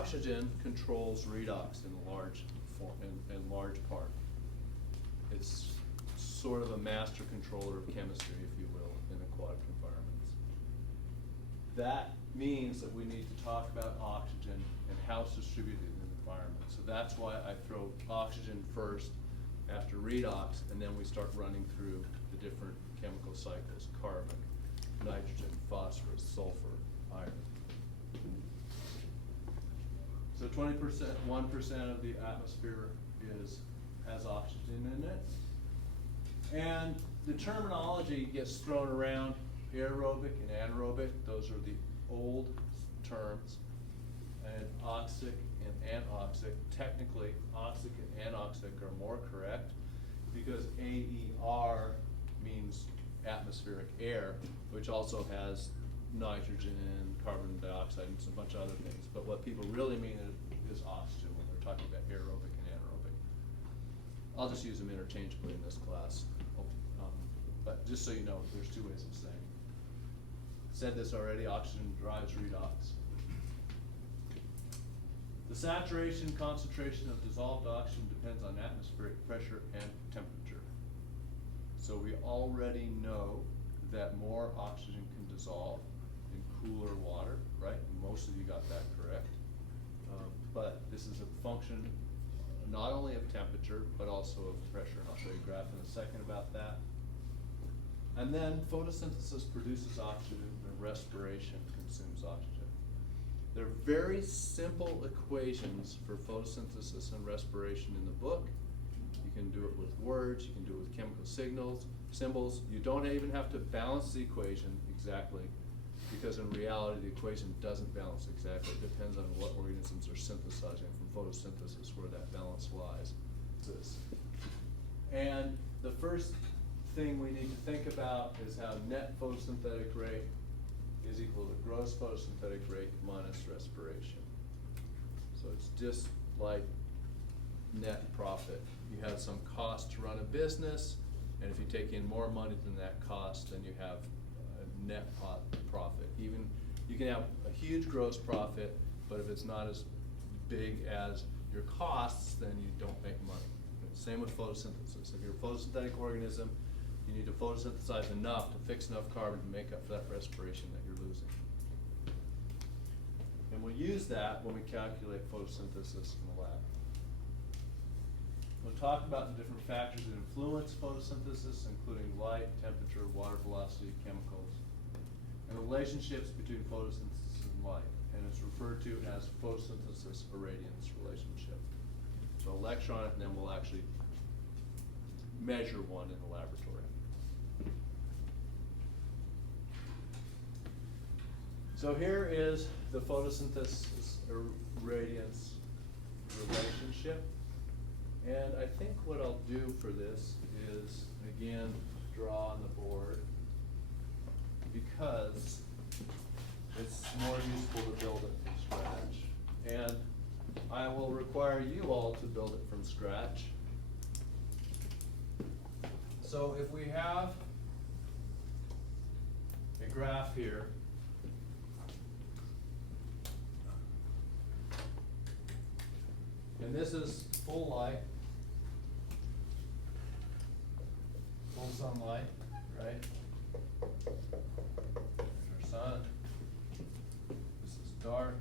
oxygen controls redox in large part. It's sort of a master controller of chemistry, if you will, in aquatic environments. That means that we need to talk about oxygen and how it's distributed in the environment. So that's why I throw oxygen first after redox, and then we start running through the different chemical cycles: carbon, nitrogen, phosphorus, sulfur, iron. So 20%, 1% of the atmosphere has oxygen in it. And the terminology gets thrown around: aerobic and anaerobic. Those are the old terms. And oxic and anoxic. Technically, oxic and anoxic are more correct, because AER means atmospheric air, which also has nitrogen and carbon dioxide and a bunch of other things. But what people really mean is oxygen when they're talking about aerobic and anaerobic. I'll just use them interchangeably in this class. But just so you know, there's two ways of saying it. Said this already: oxygen drives redox. The saturation concentration of dissolved oxygen depends on atmospheric pressure and temperature. So we already know that more oxygen can dissolve in cooler water, right? Most of you got that correct. But this is a function not only of temperature, but also of pressure. And I'll show you a graph in a second about that. And then photosynthesis produces oxygen, and respiration consumes oxygen. They're very simple equations for photosynthesis and respiration in the book. You can do it with words, you can do it with chemical symbols. You don't even have to balance the equation exactly, because in reality the equation doesn't balance exactly. It depends on what organisms are synthesizing from photosynthesis, where that balance lies. And the first thing we need to think about is how net photosynthetic rate is equal to gross photosynthetic rate minus respiration. So it's just like net profit. You have some cost to run a business, and if you take in more money than that cost, then you have a net profit. Even you can have a huge gross profit, but if it's not as big as your costs, then you don't make money. Same with photosynthesis. If you're a photosynthetic organism, you need to photosynthesize enough to fix enough carbon to make up for that respiration that you're losing. And we'll use that when we calculate photosynthesis in the lab. We'll talk about the different factors that influence photosynthesis, including light, temperature, water velocity, chemicals, and relationships between photosynthesis and light. And it's referred to as photosynthesis irradiance relationship. So I'll lecture on it, and then we'll actually measure one in the laboratory. So here is the photosynthesis irradiance relationship. And I think what I'll do for this is, again, draw on the board, because it's more useful to build it from scratch. And I will require you all to build it from scratch. So if we have a graph here, and this is full light, full sunlight, right? There's our sun. This is dark.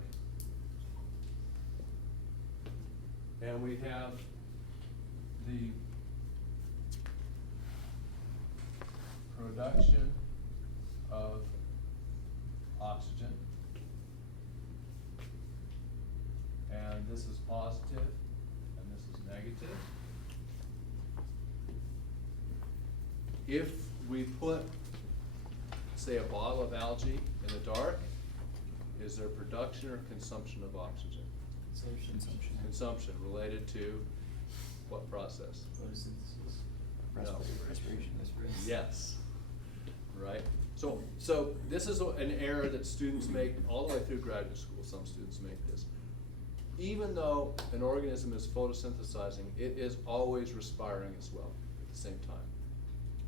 And we have the production of oxygen. And this is positive, and this is negative. If we put, say, a bottle of algae in the dark, is there production or consumption of oxygen? Consumption. Consumption, related to what process? Photosynthesis. No. Respiration. Yes, right? So this is an error that students make all the way through graduate school. Some students make this. Even though an organism is photosynthesizing, it is always respiring as well at the same time.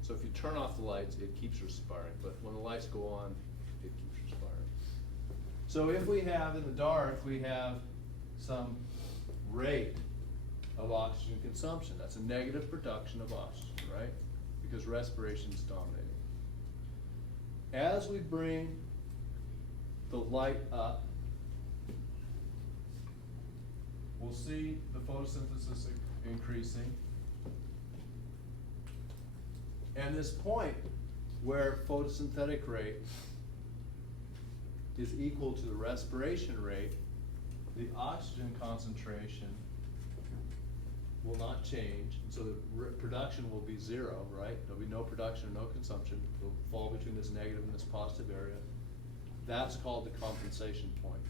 So if you turn off the lights, it keeps respiring, but when the lights go on, it keeps respiring. So if we have in the dark, we have some rate of oxygen consumption. That's a negative production of oxygen, right? Because respiration is dominating. As we bring the light up, we'll see the photosynthesis increasing. And this point where photosynthetic rate is equal to the respiration rate, the oxygen concentration will not change, so the production will be zero, right? There'll be no production or no consumption. It'll fall between this negative and this positive area. That's called the compensation point.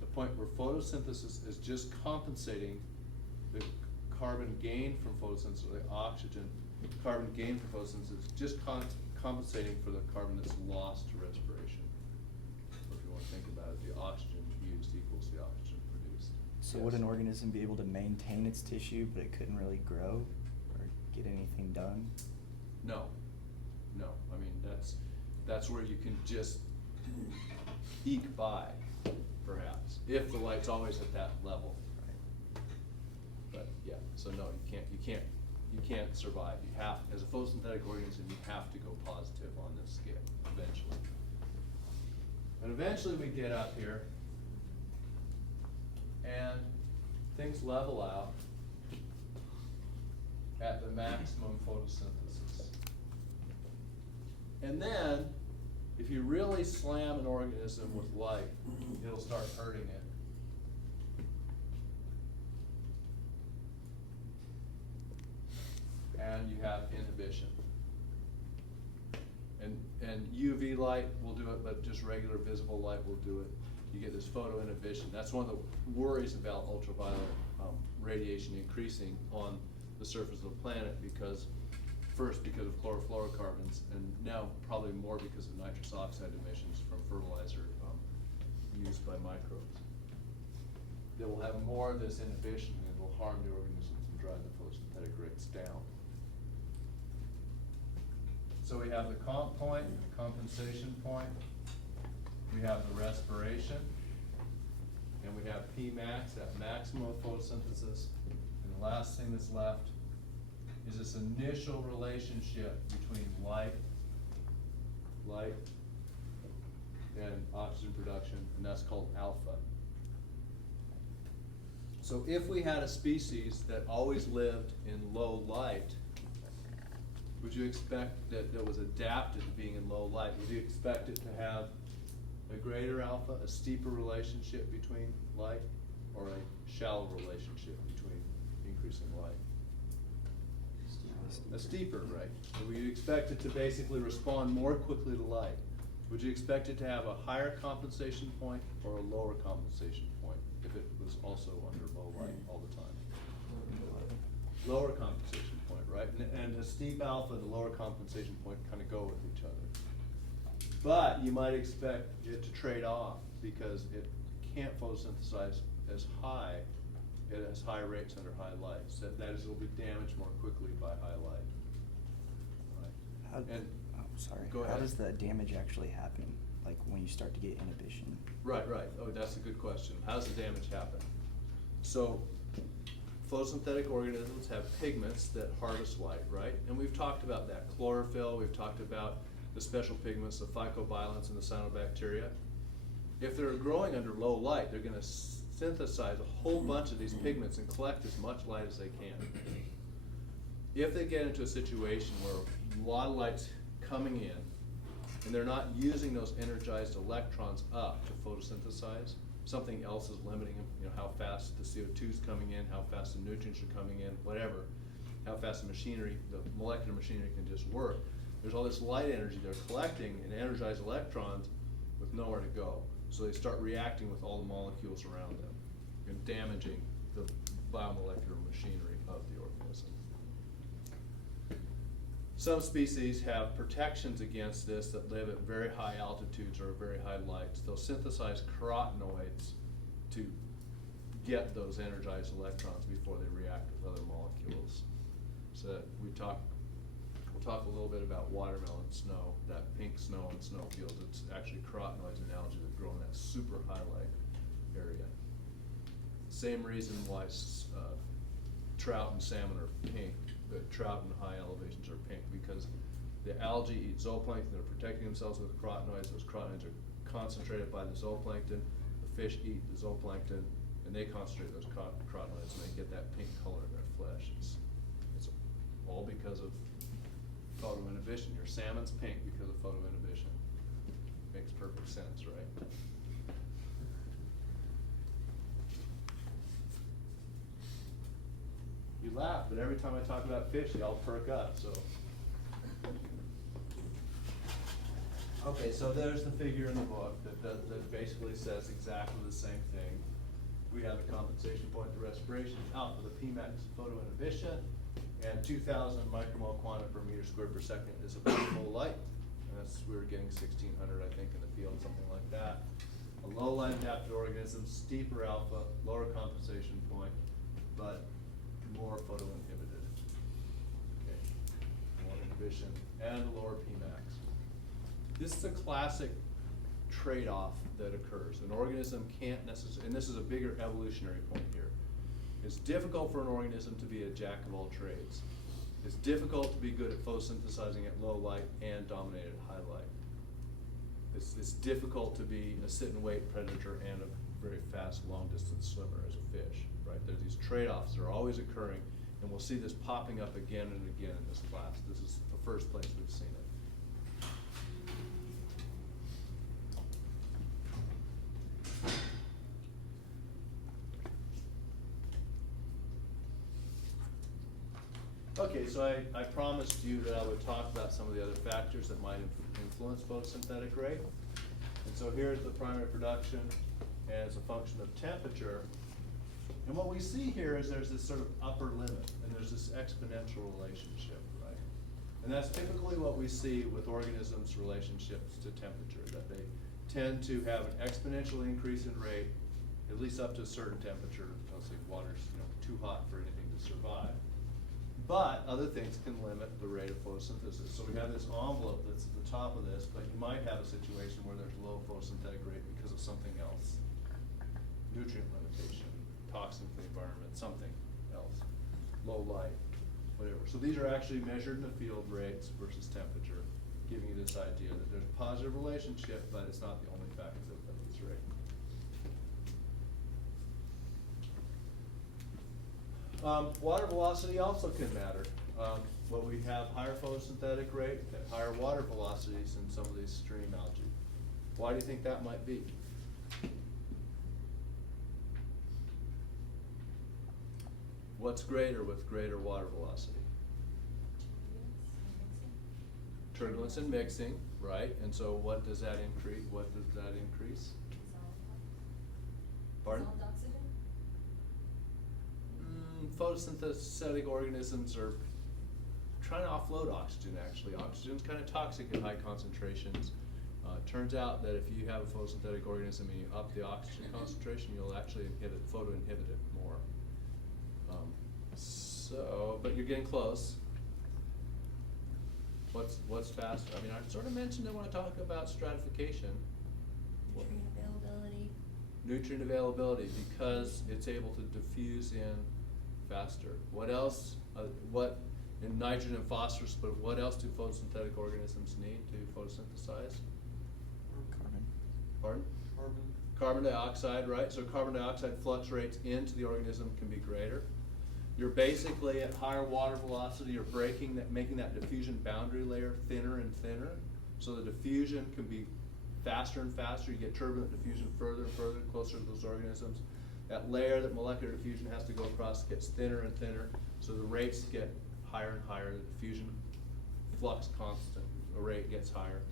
The point where photosynthesis is just compensating the carbon gained from photosynthesis, the oxygen, carbon gained from photosynthesis, just compensating for the carbon that's lost to respiration. So if you want to think about it, the oxygen used equals the oxygen produced. So Yes. would an organism be able to maintain its tissue, but it couldn't really grow or get anything done? No, no, I mean, that's where you can just eke by, perhaps, if the light's always at that level. But, yeah, so no, you can't survive. You have, as a photosynthetic organism, you have to go positive on this scale, eventually. And eventually we get up here, and things level out at the maximum photosynthesis. And then, if you really slam an organism with light, it'll start hurting it. And you have inhibition. And UV light will do it, but just regular visible light will do it. You get this photo inhibition. That's one of the worries about ultraviolet radiation increasing on the surface of the planet, because first because of chlorofluorocarbons, and now probably more because of nitrous oxide emissions from fertilizer used by microbes. They will have more of this inhibition, and it will harm the organisms and drive the photosynthetic rates down. So we have the comp point, the compensation point, we have the respiration, and we have Pmax, that maximum of photosynthesis, and the last thing that's left is this initial relationship between light and oxygen production, and that's called alpha. So if we had a species that always lived in low light, would you expect that was adapted to being in low light? Would you expect it to have a greater alpha, a steeper relationship between light, or a shallow relationship between increasing light? A steeper, right? So would you expect it to basically respond more quickly to light? Would you expect it to have a higher compensation point or a lower compensation point if it was also under low light all the time? Lower compensation point, right? And the steep alpha and the lower compensation point kind of go with each other. But you might expect it to trade off because it can't photosynthesize as high. It has high rates under high light. So that is, it'll be damaged more quickly by high light. Right. Go ahead. How does the damage actually happen? Like when you start to get inhibition? Right. Oh, that's a good question. How does the damage happen? So, photosynthetic organisms have pigments that harvest light, right? And we've talked about that. Chlorophyll, we've talked about the special pigments, the phycobilins and the cyanobacteria. If they're growing under low light, they're gonna synthesize a whole bunch of these pigments and collect as much light as they can. If they get into a situation where a lot of light's coming in and they're not using those energized electrons up to photosynthesize, something else is limiting them, how fast the CO2 is coming in, how fast the nutrients are coming in, whatever, how fast the machinery, the molecular machinery can just work. There's all this light energy they're collecting and energized electrons with nowhere to go. So they start reacting with all the molecules around them and damaging the biomolecular machinery of the organism. Some species have protections against this that live at very high altitudes or very high lights. They'll synthesize carotenoids to get those energized electrons before they react with other molecules. So we'll talk a little bit about watermelon snow, that pink snow in snowfields. It's actually carotenoids and algae that grow in that super high light area. Same reason why trout and salmon are pink, but trout in high elevations are pink, because the algae eat zooplankton, they're protecting themselves with the carotenoids, those carotenoids are concentrated by the zooplankton, the fish eat the zooplankton, and they concentrate those carotenoids, and they get that pink color in their flesh. It's all because of photoinhibition. Your salmon's pink because of photoinhibition. Makes perfect sense, right? You laugh, but every time I talk about fish, you all perk up, so. Okay, so there's the figure in the book that basically says exactly the same thing. We have the compensation point, the respiration, alpha, the Pmax photoinhibition, and 2,000 micromole quantum per meter squared per second is about full light. And that's, we were getting 1,600, I think, in the field, something like that. A low line adapted organism, steeper alpha, lower compensation point, but more photoinhibited. Okay, more inhibition and a lower Pmax. This is a classic trade-off that occurs. An organism can't necessarily, and this is a bigger evolutionary point here. It's difficult for an organism to be a jack of all trades. It's difficult to be good at photosynthesizing at low light and dominate at high light. It's difficult to be a sit and wait predator and a very fast long distance swimmer as a fish, right? There's these trade-offs that are always occurring, and we'll see this popping up again and again in this class. This is the first place we've seen it. Okay, so I promised you that I would talk about some of the other factors that might influence photosynthetic rate. And so here's the primary production as a function of temperature. And what we see here is there's this sort of upper limit, and there's this exponential relationship, right? And that's typically what we see with organisms' relationships to temperature, that they tend to have an exponential increase in rate, at least up to a certain temperature. Let's say water's too hot for anything to survive. But other things can limit the rate of photosynthesis. So we have this envelope that's at the top of this, but you might have a situation where there's low photosynthetic rate because of something else. Nutrient limitation, toxin for the environment, something else. Low light, whatever. So these are actually measured in the field rates versus temperature, giving you this idea that there's a positive relationship, but it's not the only factor that limits rate. Water velocity also can matter. Well, we have higher photosynthetic rate and higher water velocities in some of these stream algae. Why do you think that might be? What's greater with greater water velocity? Turbulence and mixing, right? And so what does that increase? What does that increase? Pardon? Photosynthetic organisms are trying to offload oxygen, actually. Oxygen's kind of toxic at high concentrations. Turns out that if you have a photosynthetic organism and you up the oxygen concentration, you'll actually photoinhibit it more. But you're getting close. What's faster? I mean, I sort of mentioned I want to talk about stratification. Nutrient availability. Nutrient availability, because it's able to diffuse in faster. What else? In nitrogen and phosphorus, but what else do photosynthetic organisms need to photosynthesize? Carbon. Pardon? Carbon. Carbon dioxide, right? So carbon dioxide flux rates into the organism can be greater. You're basically at higher water velocity, you're breaking that, making that diffusion boundary layer thinner and thinner. So the diffusion can be faster and faster. You get turbulent diffusion further and further, closer to those organisms. That layer that molecular diffusion has to go across gets thinner and thinner. So the rates get higher and higher. The diffusion flux constant rate gets higher.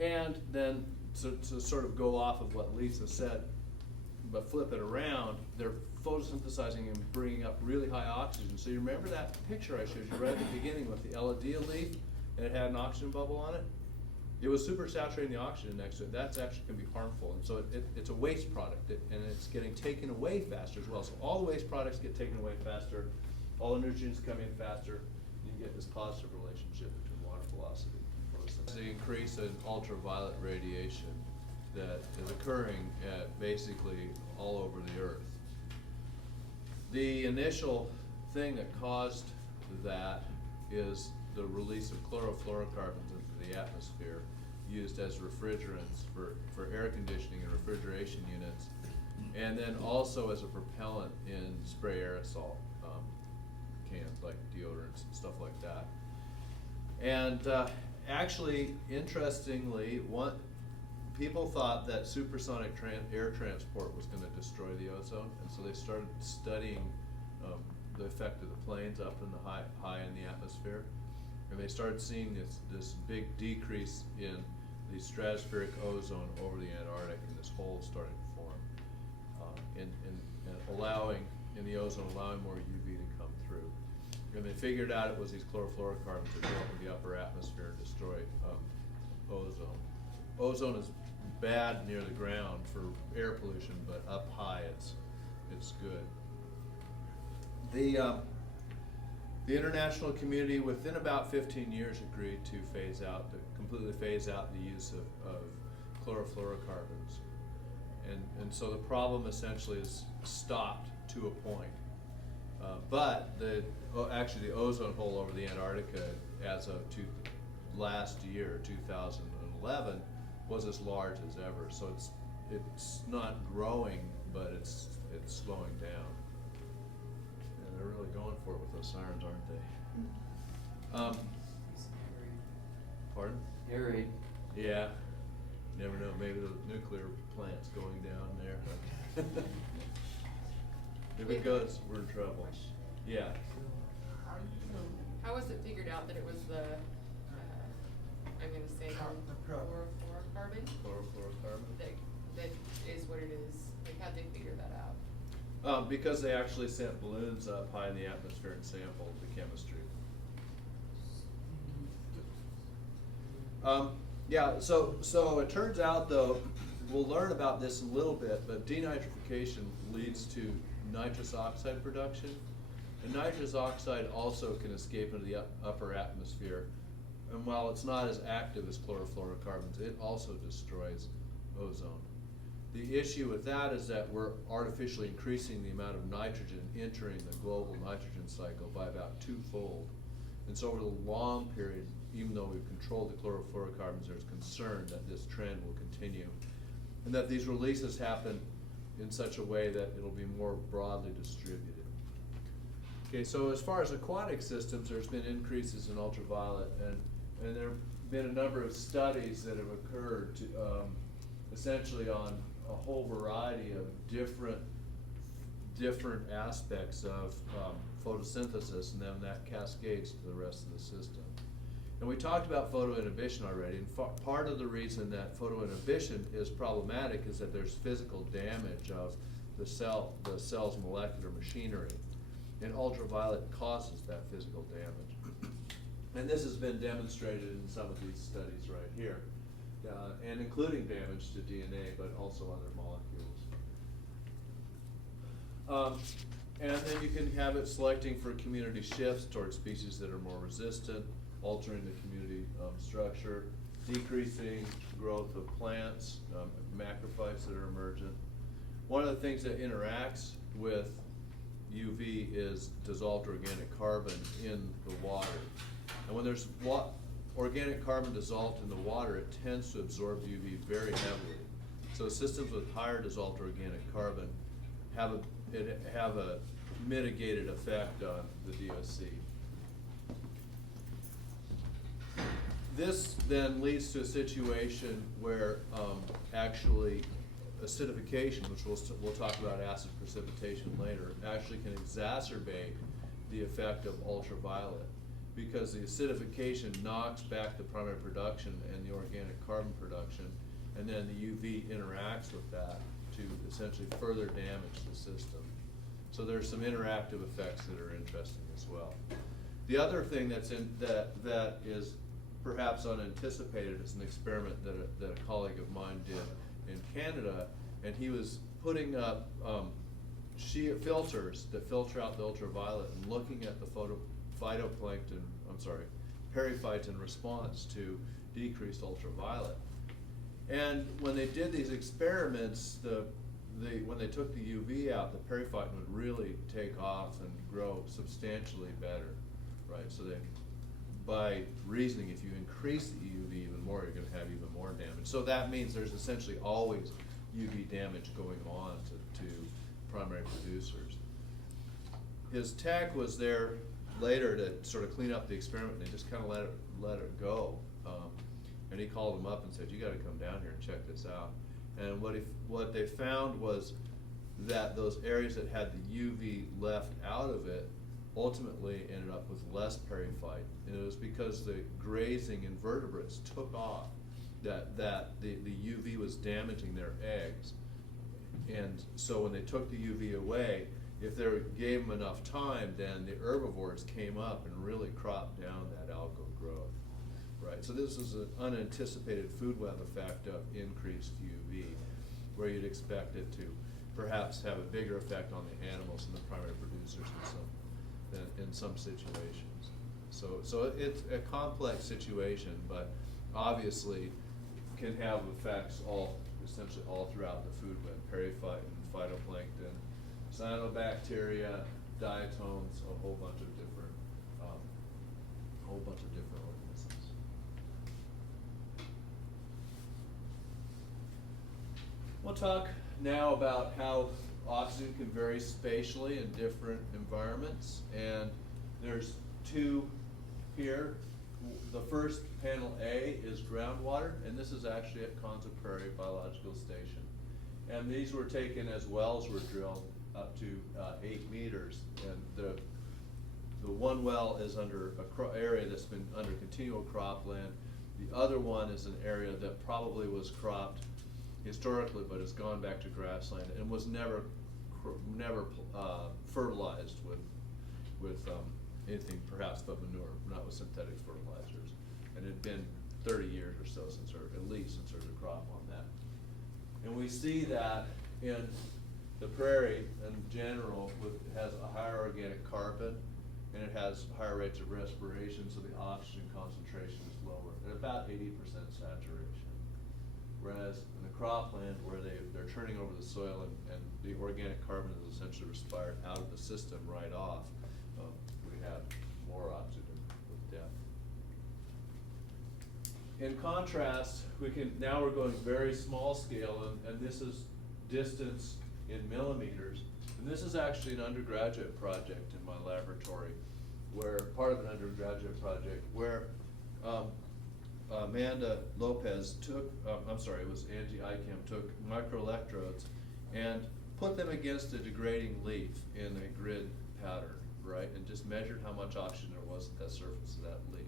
And then to sort of go off of what Lisa said, but flip it around, they're photosynthesizing and bringing up really high oxygen. So you remember that picture I showed you right at the beginning with the Elodea leaf, and it had an oxygen bubble on it? It was super saturating the oxygen next to it. That's actually can be harmful. And so it's a waste product, and it's getting taken away faster as well. So all the waste products get taken away faster, all the nutrients come in faster, and you get this positive relationship between water velocity and photosynthesis. The increase in ultraviolet radiation that is occurring at basically all over the earth. The initial thing that caused that is the release of chlorofluorocarbons into the atmosphere used as refrigerants for air conditioning and refrigeration units, and then also as a propellant in spray aerosol cans like deodorants and stuff like that. And actually, interestingly, people thought that supersonic air transport was going to destroy the ozone, and so they started studying the effect of the planes up in the high in the atmosphere, and they started seeing this big decrease in the stratospheric ozone over the Antarctic, and this hole starting to form, and allowing in the ozone, allowing more UV to come through. And they figured out it was these chlorofluorocarbons that go up in the upper atmosphere and destroy ozone. Ozone is bad near the ground for air pollution, but up high it's good. The international community within about 15 years agreed to completely phase out the use of chlorofluorocarbons. And so the problem essentially is stopped to a point. But actually the ozone hole over the Antarctica as of last year, 2011, was as large as ever. So it's not growing, but it's slowing down. And they're really going for it with those sirens, aren't they? Pardon? Air raid. Yeah. Never know. Maybe the nuclear plant's going down there. If it goes, we're in trouble. Yeah. How was it figured out that it was the, I'm gonna say, chlorofluorocarbon? Chlorofluorocarbon. That is what it is. Like, how'd they figure that out? Because they actually sent balloons up high in the atmosphere and sampled the chemistry. Yeah, so it turns out though, we'll learn about this a little bit, but denitrification leads to nitrous oxide production. And nitrous oxide also can escape into the upper atmosphere. And while it's not as active as chlorofluorocarbons, it also destroys ozone. The issue with that is that we're artificially increasing the amount of nitrogen entering the global nitrogen cycle by about twofold. And so over the long period, even though we've controlled the chlorofluorocarbons, there's concern that this trend will continue, and that these releases happen in such a way that it'll be more broadly distributed. Okay, so as far as aquatic systems, there's been increases in ultraviolet, and there have been a number of studies that have occurred to, essentially on a whole variety of different aspects of photosynthesis, and then that cascades to the rest of the system. And we talked about photoinhibition already, and part of the reason that photoinhibition is problematic is that there's physical damage of the cell's molecular machinery, and ultraviolet causes that physical damage. And this has been demonstrated in some of these studies right here, and including damage to DNA, but also other molecules. And then you can have it selecting for community shifts towards species that are more resistant, altering the community structure, decreasing growth of plants, macrophytes that are emergent. One of the things that interacts with UV is dissolved organic carbon in the water. And when there's organic carbon dissolved in the water, it tends to absorb UV very heavily. So systems with higher dissolved organic carbon have a mitigated effect on the DOC. This then leads to a situation where actually acidification, which we'll talk about acid precipitation later, actually can exacerbate the effect of ultraviolet, because the acidification knocks back the primary production and the organic carbon production, and then the UV interacts with that to essentially further damage the system. So there's some interactive effects that are interesting as well. The other thing that is perhaps unanticipated is an experiment that a colleague of mine did in Canada, and he was putting up filters that filter out the ultraviolet and looking at the periphyton response to decreased ultraviolet. And when they did these experiments, the when they took the UV out, the periphyton would really take off and grow substantially better, right? So they, by reasoning, if you increase the UV even more, you're gonna have even more damage. So that means there's essentially always UV damage going on to primary producers. His tech was there later to sort of clean up the experiment, and they just kind of let it go. And he called him up and said, "You got to come down here and check this out." And what they found was that those areas that had the UV left out of it ultimately ended up with less periphyte, and it was because the grazing invertebrates took off. That the UV was damaging their eggs, and so when they took the UV away, if they gave them enough time, then the herbivores came up and really cropped down that algal growth, right? So this is an unanticipated food web effect of increased UV, where you'd expect it to perhaps have a bigger effect on the animals and the primary producers in some situations. So it's a complex situation, but obviously can have effects essentially all throughout the food web: periphyton, phytoplankton, cyanobacteria, diatoms, a whole bunch of different organisms. We'll talk now about how oxygen can vary spatially in different environments, and there's two here. The first, panel A, is groundwater, and this is actually at Konza Prairie Biological Station. And these were taken as wells were drilled up to 8 meters, and the one well is under a area that's been under continual cropland. The other one is an area that probably was cropped historically, but has gone back to grassland and was never fertilized with anything perhaps but manure, not with synthetic fertilizers. And it had been 30 years or so since, or at least since there's a crop on that. And we see that in the prairie in general, has a higher organic carbon, and it has higher rates of respiration, so the oxygen concentration is lower, at about 80% saturation. Whereas in the cropland, where they're turning over the soil and the organic carbon is essentially respired out of the system right off, we have more oxygen with depth. In contrast, now we're going very small scale, and this is distance in millimeters. And this is actually an undergraduate project in my laboratory, part of an undergraduate project, where Amanda Lopez took, it was Angie Eicham, took microelectrodes and put them against a degrading leaf in a grid pattern, right? And just measured how much oxygen there was at the surface of that leaf.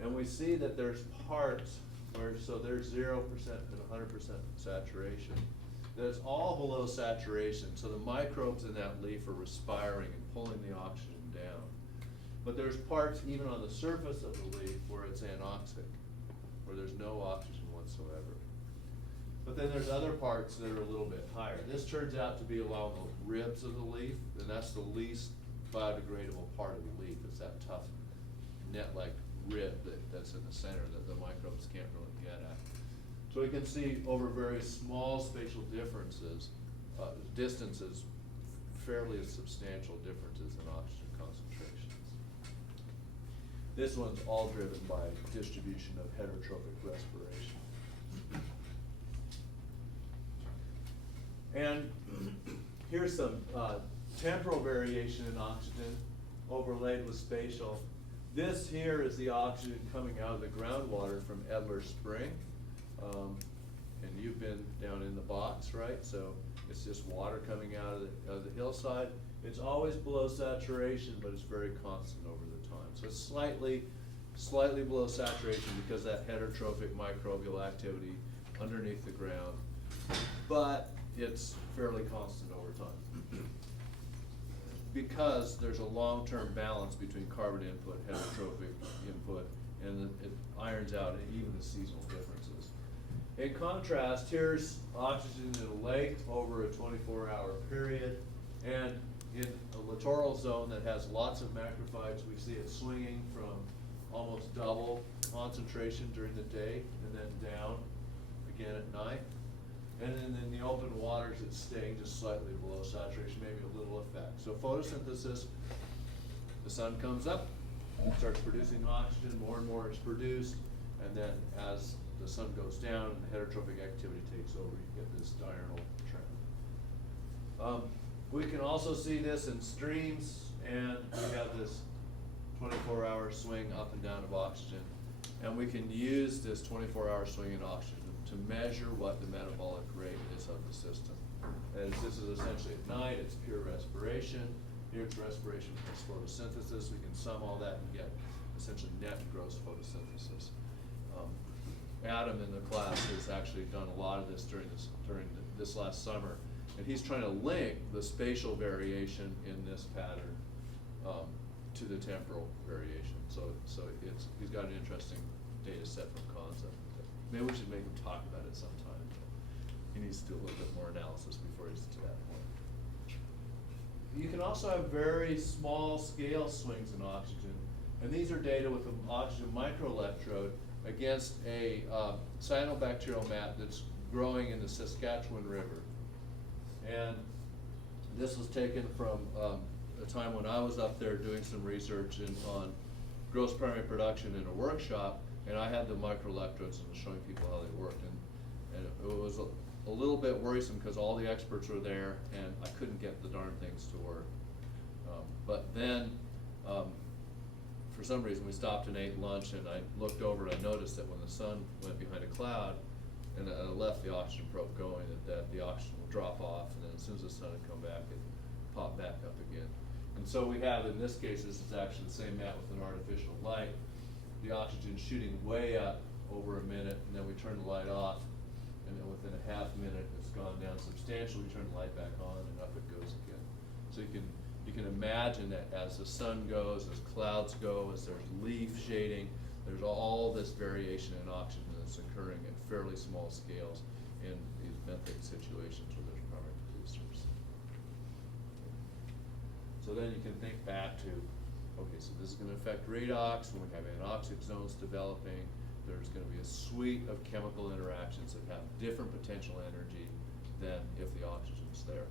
And we see that there's parts so there's 0% and 100% saturation. That's all below saturation, so the microbes in that leaf are respiring and pulling the oxygen down. But there's parts even on the surface of the leaf where it's anoxic, where there's no oxygen whatsoever. But then there's other parts that are a little bit higher. This turns out to be along the ribs of the leaf, and that's the least biodegradable part of the leaf. It's that tough net-like rib that's in the center that the microbes can't really get at. So we can see over very small spatial differences, distances, fairly substantial differences in oxygen concentrations. This one's all driven by distribution of heterotrophic respiration. And here's some temporal variation in oxygen overlaid with spatial. This here is the oxygen coming out of the groundwater from Edler Spring. And you've been down in the box, right? So it's just water coming out of the hillside. It's always below saturation, but it's very constant over the time. So it's slightly below saturation because that heterotrophic microbial activity underneath the ground, but it's fairly constant over time. Because there's a long-term balance between carbon input, heterotrophic input, and it irons out even the seasonal differences. In contrast, here's oxygen in a lake over a 24-hour period, and in a littoral zone that has lots of macrophytes, we see it swinging from almost double concentration during the day and then down again at night. And then in the open waters, it's staying just slightly below saturation, maybe a little effect. So photosynthesis, the sun comes up, starts producing oxygen, more and more is produced, and then as the sun goes down and the heterotrophic activity takes over, you get this diurnal trend. We can also see this in streams, and we have this 24-hour swing up and down of oxygen. And we can use this 24-hour swing in oxygen to measure what the metabolic rate is of the system. And this is essentially at night, it's pure respiration. Here it's respiration plus photosynthesis. We can sum all that and get essentially net gross photosynthesis. Adam in the class has actually done a lot of this during this last summer. And he's trying to link the spatial variation in this pattern to the temporal variation. So he's got an interesting data set from concept. Maybe we should make him talk about it sometime. He needs to do a little bit more analysis before he's to that point. You can also have very small scale swings in oxygen. And these are data with an oxygen microelectrode against a cyanobacterial mat that's growing in the Saskatchewan River. And this was taken from a time when I was up there doing some research on gross primary production in a workshop, and I had the microelectrodes and was showing people how they worked. And it was a little bit worrisome because all the experts were there and I couldn't get the darn things to work. But then, for some reason, we stopped and ate lunch, and I looked over and I noticed that when the sun went behind a cloud and I left the oxygen probe going, that the oxygen would drop off, and then as soon as the sun had come back, it popped back up again. And so we have, in this case, this is actually the same mat with an artificial light. The oxygen shooting way up over a minute, and then we turn the light off, and then within a half minute, it's gone down substantially. We turn the light back on, and up it goes again. So you can imagine that as the sun goes, as clouds go, as there's leaf shading, there's all this variation in oxygen that's occurring at fairly small scales in these methane situations where there's primary producers. So then you can think back to, okay, so this is going to affect redox. When we have anoxic zones developing, there's going to be a suite of chemical interactions that have different potential energy than if the oxygen's there.